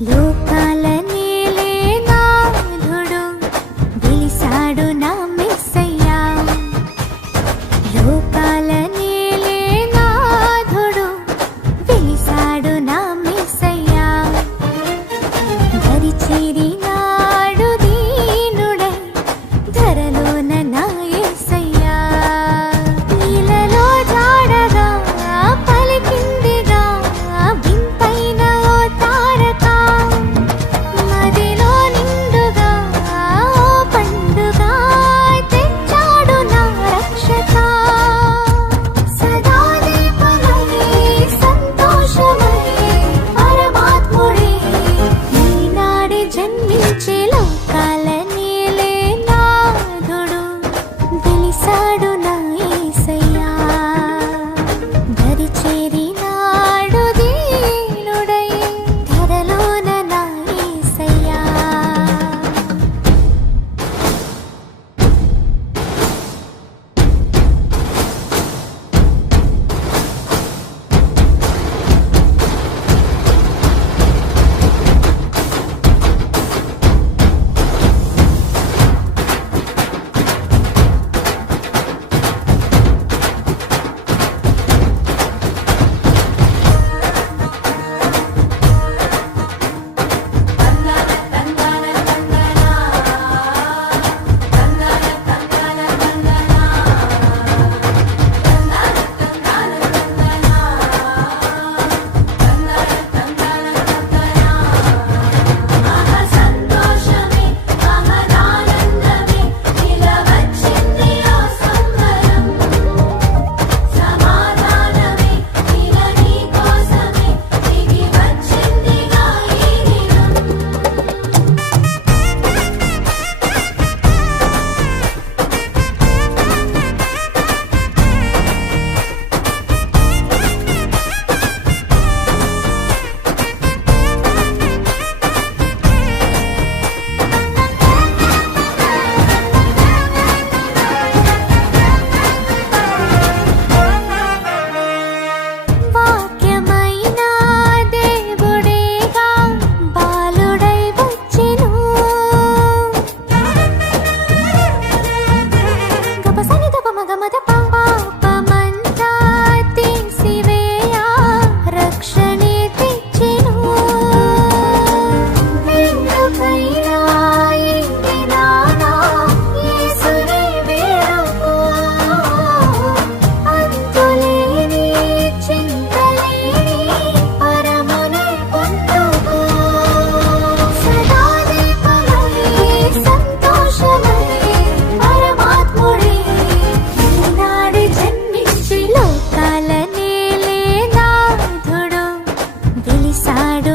లోకాల నేలే నాథుడు వెలిసాడు నా మెస్సయ్యా. లోకాల నేలే నాథుడు వెలిసాడు నా మెస్సయ్యా. దరి చేరినాడు దీనుడై ధరలోన నా యేసయ్యా. నీలలో జాడగా పలికిందిగా వింతైన ఓ తారక. మదిలో నిండుగా ఓ పండుగ తెచ్చాడు నా రక్షక. సదా దీపమై సంతోషమై పరమాత్ముడే ఈనాడే జన్మించే. లోకాల నేలే నాథుడు వెలిసాడు నా యేసయ్యా. దరి చేరినాడు దీనుడై ధరలోన నా యేసయ్యా. సంతోషమే మహదానందమే ఇలా వచ్చింది ఓ సంబరం. సమాధానమే ఇలా నీ కోసమే దిగి వచ్చిందిగా ఈ దినం. వాక్యమైన దేవుడేగా బాలుడై వచ్చెను. గపసని తపమగమద పాపమంతా తీసివేయ రక్షణే తెచ్చెను. ఎందుకైనా ఈ దినాన యేసుని వేడుకో. అంతులేని చింతలేని పరమునే పొందుకో. సదా దీపమై సంతోషమై పరమాత్ముడే ఈనాడే జన్మించి. లోకాల నేలే నాథుడు వెలిసాడు